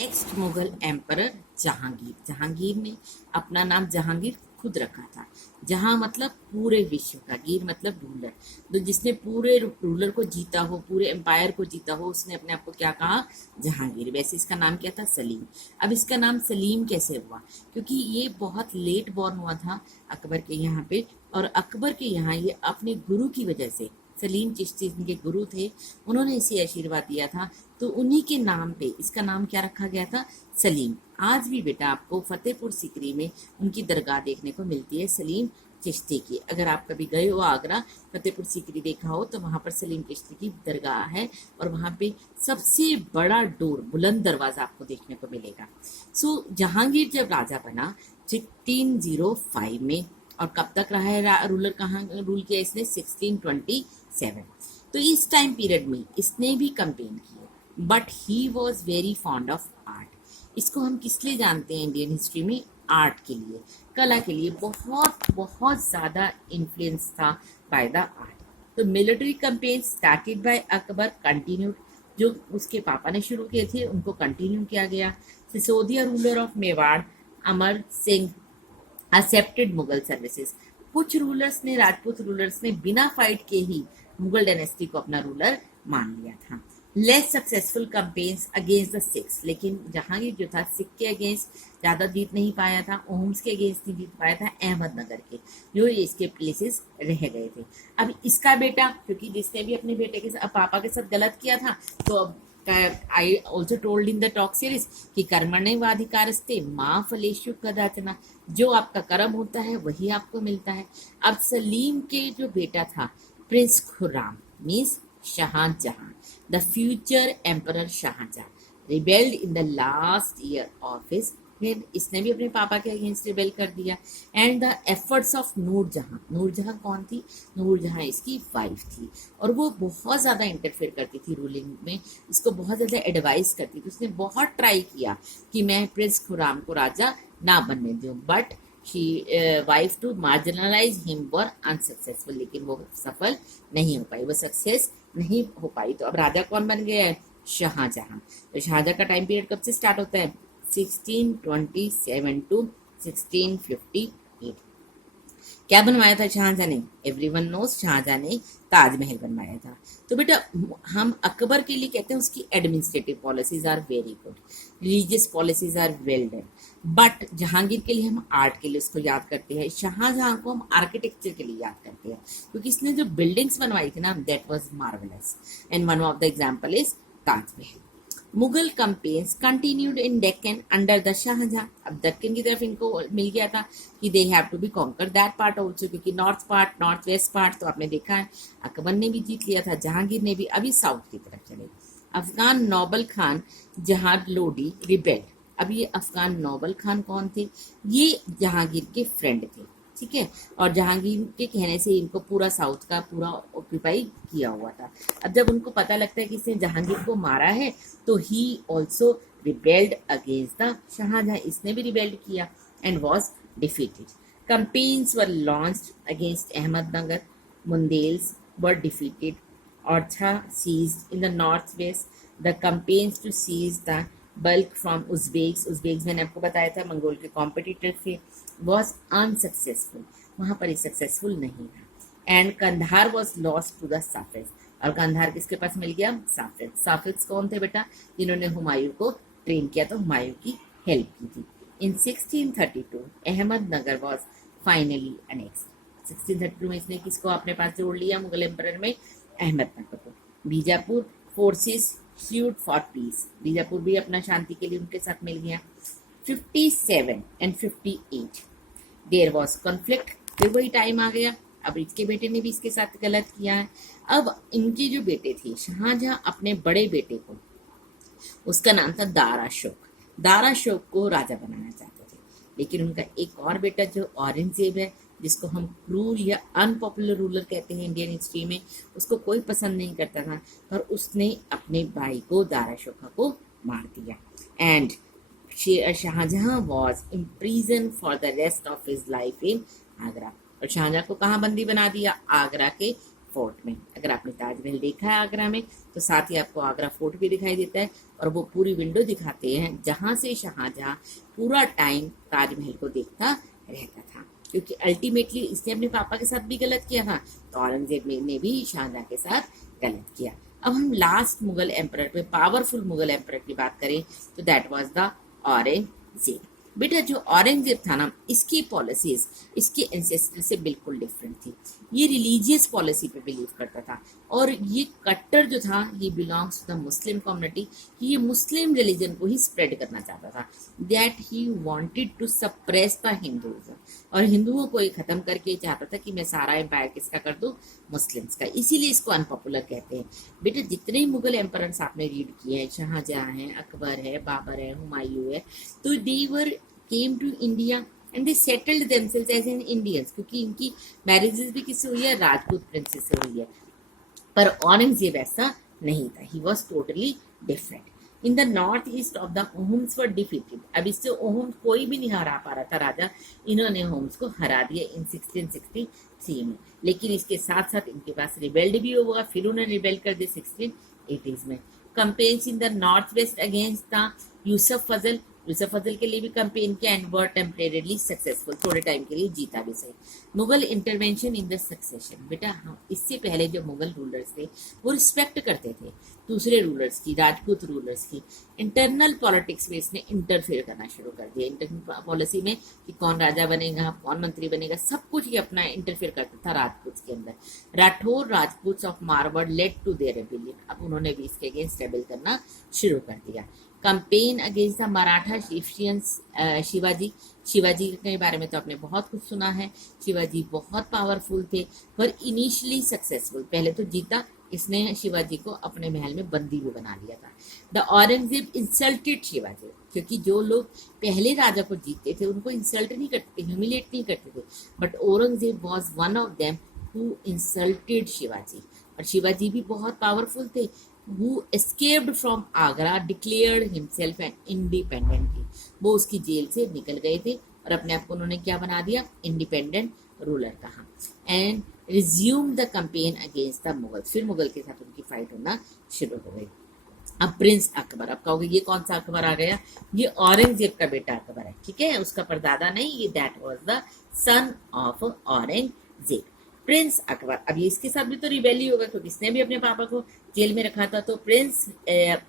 Next Mughal emperor Jahangir. Jahangir ने अपना नाम जहांगीर खुद रखा था। जहां मतलब पूरे विश्व का, गीर मतलब रूलर, तो जिसने पूरे रूलर को जीता हो, पूरे एम्पायर को जीता हो, उसने अपने आप को क्या कहा? जहांगीर। वैसे इसका नाम क्या था? सलीम। अब इसका नाम सलीम कैसे हुआ? क्योंकि ये बहुत लेट बॉर्न हुआ था अकबर के यहाँ पे, और अकबर के यहाँ ये अपने गुरु की वजह से, सलीम चिश्ती इनके गुरु थे, उन्होंने इसे आशीर्वाद दिया था, तो उन्हीं के नाम पे इसका नाम क्या रखा गया था? सलीम। आज भी बेटा आपको फतेहपुर सीकरी में उनकी दरगाह देखने को मिलती है, सलीम चिश्ती की। अगर आप कभी गए हो आगरा, फतेहपुर सीकरी देखा हो, तो वहां पर सलीम चिश्ती की दरगाह है, और वहां पे सबसे बड़ा डोर, बुलंद दरवाजा आपको देखने को मिलेगा। जहांगीर जब राजा बना 1605 में, और कब तक रहा है रूलर? कहाँ रूल किया इसने? 1627। तो इस टाइम पीरियड में इसने भी कंपेन किए, but he was very fond of art. इसको हम किस लिए जानते हैं इंडियन हिस्ट्री में? आर्ट के लिए, कला के लिए बहुत बहुत ज्यादा इन्फ्लुएंस था बाय द आर्ट। तो military campaign started by Akbar continued, जो उसके पापा ने शुरू किए थे उनको कंटिन्यू किया गया। Sisodia ruler of Mewar Amar Singh accepted Mughal services. कुछ रूलर्स ने, राजपूत रूलर्स ने बिना फाइट के ही मुगल डायनेस्टी को अपना रूलर मान लिया था। Less successful campaigns against the Sikhs, लेकिन जहांगीर जो था सिख के अगेंस्ट ज्यादा जीत नहीं पाया था, ओम्स के अगेंस्ट नहीं जीत पाया था, अहमदनगर के जो इसके प्लेसेस रह गए थे। अब इसका बेटा, क्योंकि जिसने भी अपने बेटे के साथ, पापा के साथ गलत किया था, तो I also told in the talk series कि कर्मण्य वाधिकारस्ते माँ फलेशु कदाचना, जो आपका कर्म होता है वही आपको मिलता है। अब सलीम के जो बेटा था prince Khurram means Shahjahan, the future emperor Shahjahan, rebelled in the last year of his, फिर इसने भी अपने पापा के अगेंस्ट रिबेल कर दिया। And the efforts of Nurjahan, Nurjahan कौन थी? नूरजहां इसकी वाइफ थी, और वो बहुत ज्यादा इंटरफेयर करती थी रूलिंग में, इसको बहुत ज्यादा एडवाइस करती थी। उसने बहुत ट्राई किया कि मैं प्रिंस खुराम को राजा ना बनने दूं, but she wife to marginalize him were unsuccessful, लेकिन वो सफल नहीं हो पाई, वो सक्सेस नहीं हो पाई। तो अब राजा कौन बन गया है? शाहजहां। तो शाहजहां का टाइम पीरियड कब से स्टार्ट होता है? 1627 टू 1658। क्या बनवाया था शाहजहां ने? एवरीवन नोज, शाहजहां ने ताजमहल बनवाया था। तो बेटा हम अकबर के लिए कहते हैं उसकी administrative policies are very good, religious policies are well done, but Jahangir के लिए हम आर्ट के लिए उसको याद करते हैं, शाहजहां को हम आर्किटेक्चर के लिए याद करते हैं, क्योंकि इसने जो बिल्डिंग्स बनवाई थी ना, that was marvellous, and one of the example is Taj Mahal. Mughal companies continued in Deccan under the Shahjahan. अब दक्कन की तरफ इनको मिल गया था कि they have to B conquer that part also, क्योंकि north part, north west part तो आपने देखा है अकबर ने भी जीत लिया था, जहांगीर ने भी। अभी साउथ की तरफ चले। अफगान नोबल खान जहां लोडी रिबेल। अब ये अफगान नोबल खान कौन थे? ये जहांगीर के फ्रेंड थे, ठीक है, और जहांगीर के कहने से इनको पूरा साउथ का पूरा ऑक्यूपाई किया हुआ था। अब जब उनको पता लगता है कि इसने जहांगीर को मारा है, तो he also rebelled against the Shahjahan, इसने भी रिबेल्ड किया and was defeated. Companies were launched against Ahmednagar, मुंदेल्स were defeated, Orcha seized in the northwest. The campaigns to seize the bulk from Uzbeks, Uzbeks मैंने आपको बताया था मंगोल के कॉम्पिटिटर थे, was unsuccessful, वहां पर ये सक्सेसफुल नहीं था। And Kandahar was lost to the Safavids, और कंधार किसके पास मिल गया? साफिद। साफिद्स कौन थे बेटा? जिन्होंने हुमायूं को ट्रेन किया, तो हुमायूं की हेल्प की थी। इन 1632 अहमदनगर was finally annexed। 1632 में इसने किसको अपने पास जोड़ लिया मुगल एम्परर में? अहमदनगर को। Bijapur forces sued for piece, Bijapur भी अपना शांति के लिए उनके साथ मिल गया। 57 एंड 58 देयर वॉज कॉन्फ्लिक्ट, फिर वही टाइम आ गया, अब इसके बेटे ने भी इसके साथ गलत किया है। अब इनके जो बेटे थे शाहजहां, अपने बड़े बेटे को, उसका नाम था दारा शोक, दारा शोक को राजा बनाना चाहते थे, लेकिन उनका एक और बेटा जो औरंगजेब है, जिसको हम क्रूर या अनपॉपुलर रूलर कहते हैं इंडियन हिस्ट्री में, उसको कोई पसंद नहीं करता था, पर उसने अपने भाई को, दारा शोका को मार दिया। And Shahjahan was imprison for the rest of his life in Agra, और शाहजहां को कहाँ बंदी बना दिया? आगरा के फोर्ट में। अगर आपने ताजमहल देखा है आगरा में तो साथ ही आपको आगरा फोर्ट भी दिखाई देता है, और वो पूरी विंडो दिखाते हैं जहाँ से शाहजहां पूरा टाइम ताजमहल को देखता रहता था, क्योंकि अल्टीमेटली इसने अपने पापा के साथ भी गलत किया था, तो औरंगजेब ने भी शाहजहां के साथ गलत किया। अब हम लास्ट मुगल एम्परर पे, पावरफुल मुगल एम्परर की बात करें तो दैट वाज द औरंगजेब। बेटा जो औरंगजेब था ना, इसकी पॉलिसीज इसके एंसेस्टर से बिल्कुल डिफरेंट थी। ये रिलीजियस पॉलिसी पे बिलीव करता था, और ये कट्टर जो था, ये belongs to the Muslim community, ये मुस्लिम रिलीजन को ही स्प्रेड करना चाहता था। That he wanted to suppress the Hinduism, और हिंदुओं को ये खत्म करके चाहता था कि मैं सारा एम्पायर किसका कर दूं, मुस्लिम्स का। इसीलिए इसको अनपॉपुलर कहते हैं। बेटा जितने मुगल एम्परर्स आपने रीड किए हैं, शाहजहां है, अकबर है, बाबर है, हुमायूं है, तो they were came to India and they settled themselves as an Indians, क्योंकि इनकी मैरिजेस भी किससे हुई है, राजपूत प्रिंसेस से हुई है। पर औरंगजेब ऐसा नहीं था, he was totally different. In the north east of the Ahoms were defeated. अब इससे ओहम्स कोई भी नहीं हरा पा रहा था राजा, इन्होंने ओहम्स को हरा दिया इन 1663 में। लेकिन इसके साथ साथ इनके पास रिबेल्ड भी हुआ, फिर उन्होंने रिबेल कर दिया 1680s में। Campaigns in the north west against the Yusuf Fazal, Yusuf Fazal के लिए भी कंपेन किया एंड वर टेम्परेरीली सक्सेसफुल, थोड़े टाइम के लिए जीता भी सही। Mughal intervention in the succession. बेटा हाँ, इससे पहले जो मुगल रूलर्स थे वो रिस्पेक्ट करते थे दूसरे रूलर्स की, राजपूत रूलर्स की। इंटरनल पॉलिटिक्स में इसने इंटरफेयर करना शुरू कर दिया, इंटरनल पॉलिसी में कि कौन राजा बनेगा, कौन मंत्री बनेगा, सब कुछ ये अपना इंटरफेयर करता था राजपूत के अंदर। Rathore Rajput of Marwar led to their rebellion. अब उन्होंने भी इसके अगेंस्ट रेबेल करना शुरू कर दिया। Campaign against the Maratha chieftains. Shivaji, Shivaji के बारे में तो आपने बहुत कुछ सुना है। शिवाजी बहुत पावरफुल थे, पर इनिशियली सक्सेसफुल। पहले तो जीता, इसने शिवाजी को अपने महल में बंदी भी बना लिया था। द औरंगजेब इंसल्टेड शिवाजी, क्योंकि जो लोग पहले राजा को जीतते थे उनको इंसल्ट नहीं करते थे, ह्यूमिलेट नहीं करते थे, but Aurangzeb was one of them who insulted Shivaji. और शिवाजी भी बहुत पावरफुल थे, who escaped from Agra, declared himself an independent king। वो उसकी जेल से निकल गए थे और अपने आप को उन्होंने क्या बना दिया, इंडिपेंडेंट रूलर कहा। And resume the campaign against the Mughal, फिर मुगल के साथ उनकी फाइट होना शुरू हो गई। अब प्रिंस अकबर, अब कहोगे ये कौन सा अकबर आ गया, ये औरंगजेब का बेटा अकबर है, ठीक है, उसका परदादा नहीं, ये that was the son of Aurangzeb, Prince Akbar. अब ये इसके साथ भी तो रिबेल ही होगा, क्योंकि इसने भी अपने पापा को जेल में रखा था। तो Prince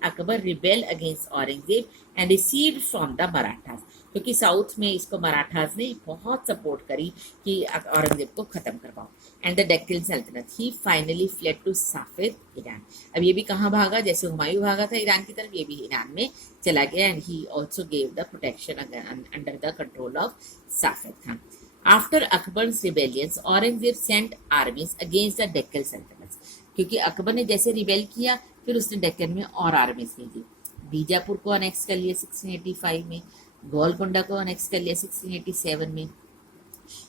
Akbar rebel against Aurangzeb and received from the Marathas, क्योंकि साउथ में इसको मराठास ने बहुत सपोर्ट करी कि औरंगजेब को खत्म करवाओ। एंड द डेक्कन सल्तनत, ही फाइनली फ्लेड टू साफिद ईरान। अब ये भी कहाँ भागा, जैसे हुमायूं भागा था ईरान की तरफ, ये भी ईरान में चला गया। And he also gave the protection under the control of Safid Khan. After Akbar's rebellions, Aurangzeb sent armies against the Deccan Sultanates, क्योंकि अकबर ने जैसे रिबेल किया फिर उसने डेक्कन में और आर्मीज भेजी। बीजापुर को अनेक्स कर लिया 1685 में, गोलकोंडा को अनेक्स कर लिया 1687 में।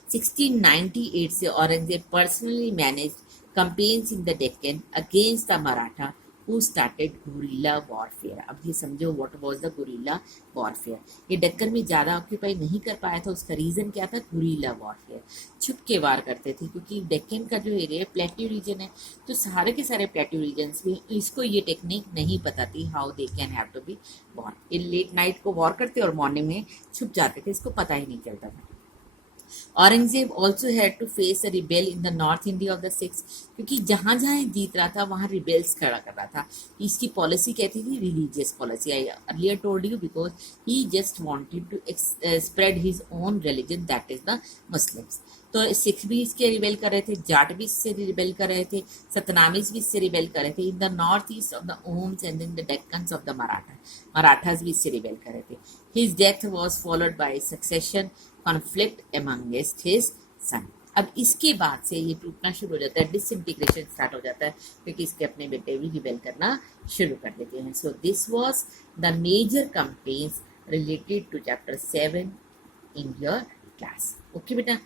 1698 से Aurangzeb personally manage campaigns in the Deccan against the Maratha who started guerrilla warfare। अब ये समझो what was the guerrilla warfare। ये डेक्कन में ज़्यादा ऑक्यूपाई नहीं कर पाया था, उसका रीज़न क्या था, गुरिल्ला वॉरफेयर, छुप के वार करते थे, क्योंकि डेक्कन का जो एरिया प्लेट्यू रीजन है, तो सारे के सारे प्लेट्यू रीजन्स में इसको ये टेक्निक नहीं पता थी, how they can have to be war. ये लेट नाइट को वॉर करते और मॉर्निंग में छुप जाते थे, इसको पता ही नहीं चलता था। Aurangzeb also had to face a rebel in the north India of the six, क्योंकि जहाँ जहाँ जीत रहा था वहाँ रिबेल्स खड़ा कर रहा था। इसकी पॉलिसी कहती थी religious policy. I earlier told you, because he just wanted to spread his own religion, that is the Muslims. तो सिख भी इसके रिबेल कर रहे थे, जाट भी इससे रिबेल कर रहे थे, सतनामीज भी इससे रिबेल कर रहे थे। In the north east of the Ahoms and in the Deccans of the Marathas भी इससे रिबेल कर रहे थे। His death was followed by succession conflict amongst his son. अब इसके बाद से ये टूटना शुरू हो जाता है, डिसइंटीग्रेशन स्टार्ट हो जाता है, क्योंकि इसके अपने बेटे भी रिबेल करना शुरू कर देते हैं। So this was the major campaigns related to chapter 7 in your class. Okay बेटा,